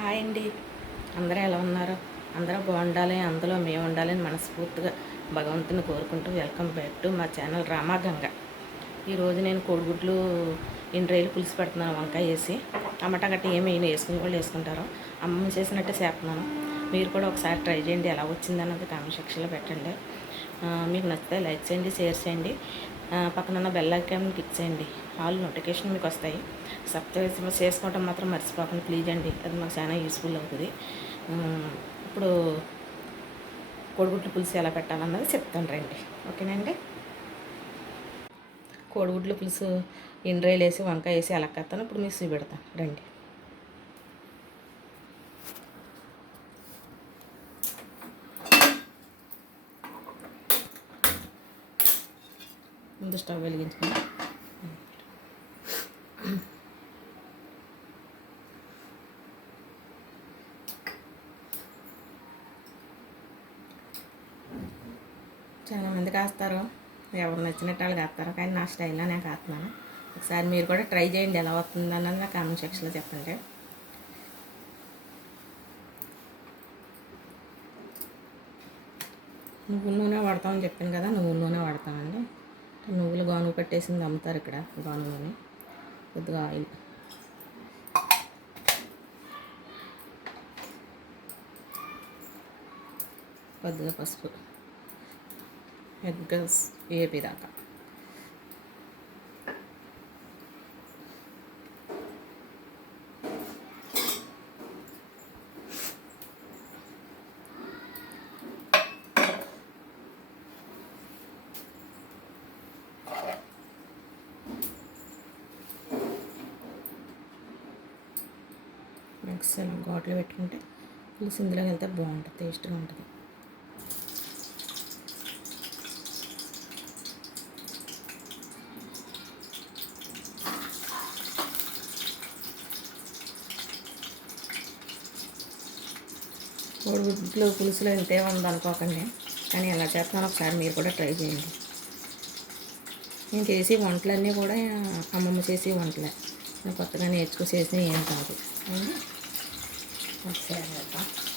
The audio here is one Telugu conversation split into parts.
హాయ్ అండి. అందరూ ఎలా ఉన్నారు? అందరూ బాగుండాలి అందులో మేము ఉండాలని మనస్ఫూర్తిగా భగవంతుని కోరుకుంటూ వెల్కమ్ బ్యాక్ టు మా ఛానల్ రామాగంగ ఈరోజు నేను కోడిగుడ్లు ఎన్ని పులుసు పెడుతున్నాను వంకాయ వేసి. టమాటా గట్ట ఏమి వేసుకుని వాళ్ళు వేసుకుంటారు. అమ్మ చేసినట్టే చేస్తున్నాను. మీరు కూడా ఒకసారి ట్రై చేయండి ఎలా వచ్చింది అన్నది కామెంట్ సెక్షన్లో పెట్టండి. మీకు నచ్చితే లైక్ చేయండి షేర్ చేయండి. పక్కన ఉన్న బెల్ ఐకాన్ క్లిక్ చేయండి. ఆల్ నోటిఫికేషన్ మీకు వస్తాయి. సబ్స్క్రైబ్ చేసుకోవటం మాత్రం మర్చిపోకండి ప్లీజ్ అండి. అది మాకు చాలా యూస్ఫుల్ అవుతుంది. ఇప్పుడు కోడిగుడ్లు పులుసు ఎలా పెట్టాలన్నది చెప్తాను రండి. ఓకేనండి కోడిగుడ్లు పులుసు ఎండ్రాయిలు వేసి వంకాయ వేసి ఎలా కత్తాను. ఇప్పుడు మీకు చూపెడతాను రండి. ముందు స్టవ్ వెలిగించుకుని చాలా మంది కాస్తారు. ఎవరు నచ్చినట్టు వాళ్ళు కాస్తారు. కానీ నా స్టైల్లో నేను కాస్తున్నాను ఒకసారి మీరు కూడా ట్రై చేయండి. ఎలా అవుతుంది అన్నది నా కామెంట్ సెక్షన్లో చెప్పండి. నువ్వు నూనె వాడతామని చెప్పాను కదా నువ్వు నూనె వాడతామండి నువ్వులు గాను పెట్టేసింది అమ్ముతారు ఇక్కడ గానుగు కొద్దిగా ఆయిల్. కొద్దిగా పసుపు. ఎగ్గస్ ఏపీ దాకా ఘాట్లు పెట్టుకుంటే పులుసు ఇందులోకి వెళ్తే బాగుంటుంది టేస్ట్గా ఉంటుంది. కోడిగుడ్లు పులుసులో ఇంతే ఉంది అనుకోకండి కానీ ఎలా చేస్తున్నాను ఒకసారి మీరు కూడా ట్రై చేయండి. నేను చేసే వంటలన్నీ కూడా అమ్మమ్మ చేసే వంటలే. నేను కొత్తగా నేర్చుకు చేసినవి ఏం కాదు. 我猜那个。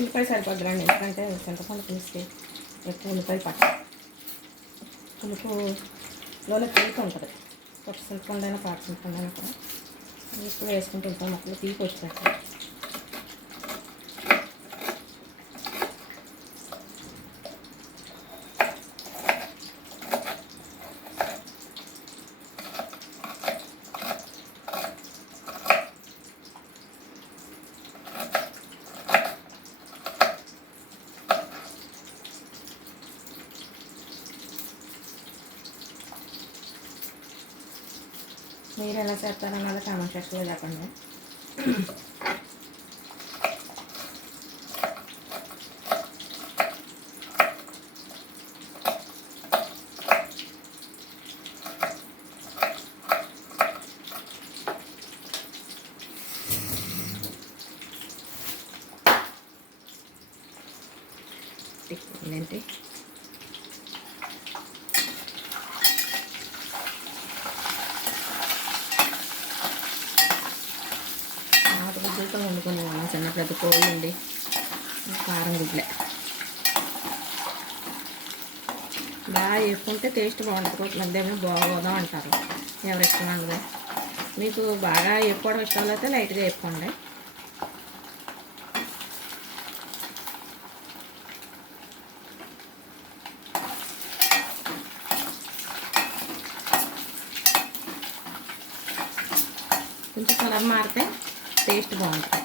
ఉల్లిపాయ సరిపోద్దురండి ఎందుకంటే చింతపండు పులిసి ఎక్కువ ఉల్లిపాయ పట్ట పులుపులోనే పులుపు ఉంటుంది పచ్చి చింతపండు అయినా పాటు చింతపండు అయినా కూడా. ఇప్పుడు వేసుకుంటూ ఉంటాం అప్పుడు తీపి వచ్చినట్టు మీరు ఎలా చేస్తారన్నది కామెంట్ సెక్షన్లో కారం గుడ్లే బాగా వేసుకుంటే టేస్ట్ బాగుంటుంది. కొంతమంది ఏమో బాగోదాం అంటారు. ఎవరు ఇష్టం అందులో మీకు బాగా వేపుకోవడం ఇష్టం అయితే లైట్గా వేపుకోండి కొంచెం కలర్ మారితే టేస్ట్ బాగుంటుంది.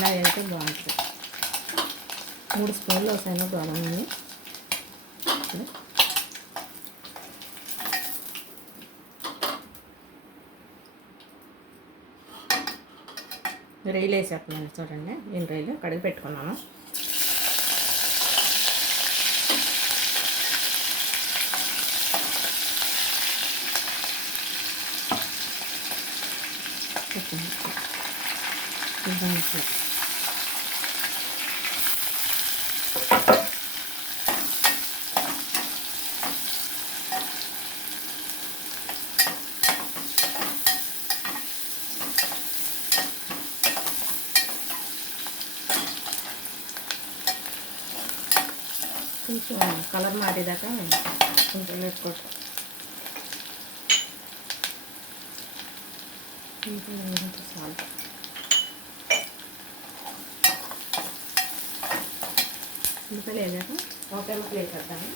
ఇలా అయితే బాగుంటుంది. మూడు స్పూన్లు వస్తాయి బాగుందండి రైలు వేసేస్తున్నాను చూడండి. నేను రైలు? కడిగి పెట్టుకున్నాను. ఇదంతా కొంచెం కలర్ మారేదాకా కొంచెం పెట్టుకోవచ్చు సాల్ట్. ఇంకా లేదా ఒక ప్లేట్ వేద్దాము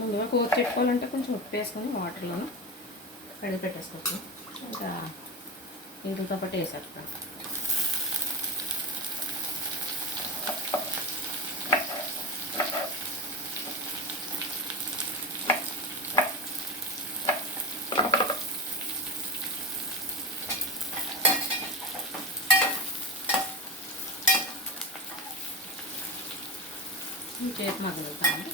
ముందుగా కూర పెట్టుకోవాలంటే కొంచెం ఉప్పు వేసుకొని వాటర్లోను కడిగి పెట్టేసుకోవచ్చు. ఇంకా ఇంటితో పాటు వేసేస్తాను చేతి మగ్గుతాను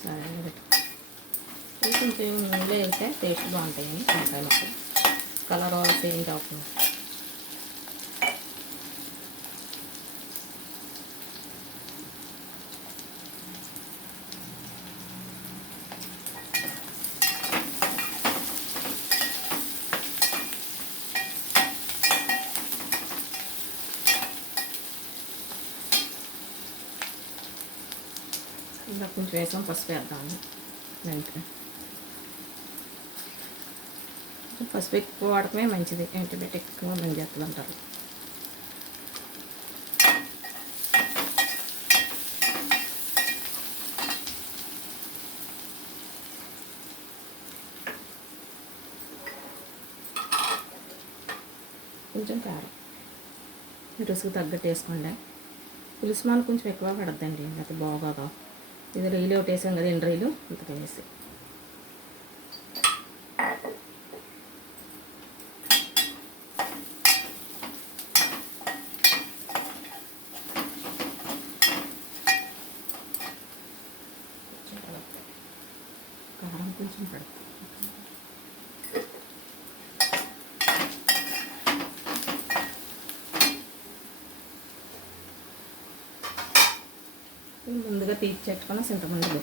సరే అండి. ఇది కొంచెం నూనెలో వేస్తే టేస్ట్ బాగుంటాయండి వంకాయ ముక్కలు కలర్ చేంజ్ అవుతుంది ఇంకా కొంచెం వేసాం పసుపు వేద్దాము వెంటనే పసుపు ఎక్కువ వాడటమే మంచిది. యాంటీబయాటిక్ ఎక్కువ మంది చేస్తుంది అంటారు. కొంచెం కారం. రుసుకు తగ్గట్టు వేసుకోండి. పులుసు మాలు కొంచెం ఎక్కువ పడద్దండి. అది బాగోదు. ఇది రైలు ఒకటి వేసాం కదా ఎండు రైలు? ఇంతగా వేసి కొంచెం కలుపుతాం. కారం కొంచెం పడుతుంది ముందుగా తీసి పెట్టుకున్న చింతపండు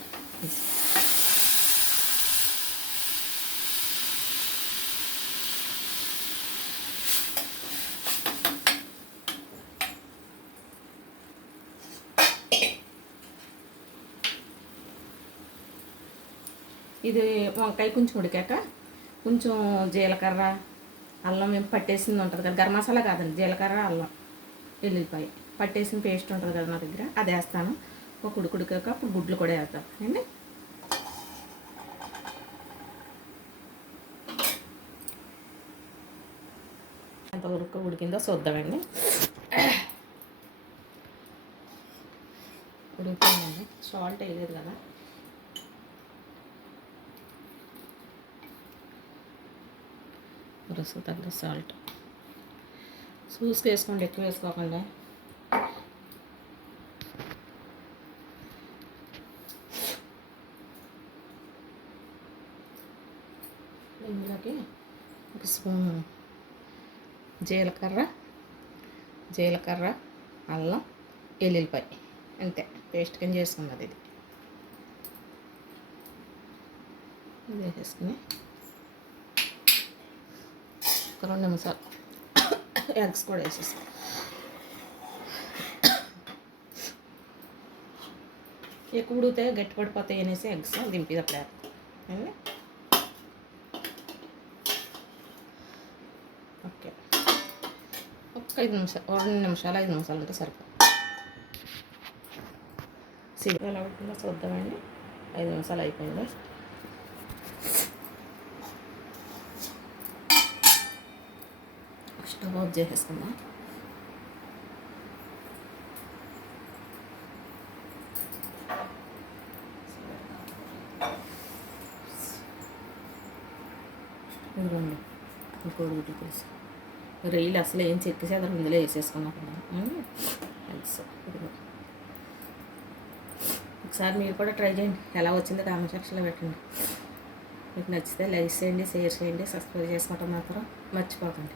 ఇది వంకాయ కొంచెం ఉడికాక కొంచెం జీలకర్ర అల్లం ఏం పట్టేసింది ఉంటుంది కదా గరం మసాలా కాదండి జీలకర్ర అల్లం వెల్లుల్లిపాయ పట్టేసిన పేస్ట్ ఉంటుంది కదా నా దగ్గర అది వేస్తాను. ఒక ఉడుకుడికాక అప్పుడు గుడ్లు కూడా వేస్తాను అండి ఎంత ఉడుకు ఉడికిందో చూద్దామండి. ఉడికిందండి. సాల్ట్ వేయలేదు కదా. పులుసు తగ్గ సాల్ట్ చూసుకు వేసుకోండి ఎక్కువ వేసుకోకుండా. ఇందులోకి ఒక స్పూన్ జీలకర్ర జీలకర్ర అల్లం ఎల్లుల్లిపాయ. అంతే పేస్ట్ కింద చేసుకున్నది ఇది. ఇది వేసేసుకుని ఒక రెండు నిమిషాలు. ఎగ్స్ కూడా వేసేసి ఎక్కువ ఉడితే గట్టి పడిపోతాయి అనేసి ఎగ్స్ దింపి అప్పుడు ఓకే. ఒక్క ఐదు నిమిషాలు రెండు నిమిషాలు ఐదు నిమిషాలు ఉంటే సరిపోతుంది. సిగ్గు ఎలా ఉంటుందో చూద్దామండి. ఐదు నిమిషాలు అయిపోయింది? స్టవ్ ఆఫ్ చేసేసుకుందాం ఇదిగోండి కోడిగుడ్డు పులుసు రొయ్యలు అసలు ఏం చెక్కేసి అతను ఇందులో వేసేసుకున్నాం. ఇదిగో. ఒకసారి మీరు కూడా ట్రై చేయండి. ఎలా వచ్చిందో కామెంట్ సెక్షన్లో పెట్టండి. మీకు నచ్చితే లైక్ చేయండి షేర్ చేయండి సబ్స్క్రైబ్ చేసుకోవటం మాత్రం మర్చిపోకండి.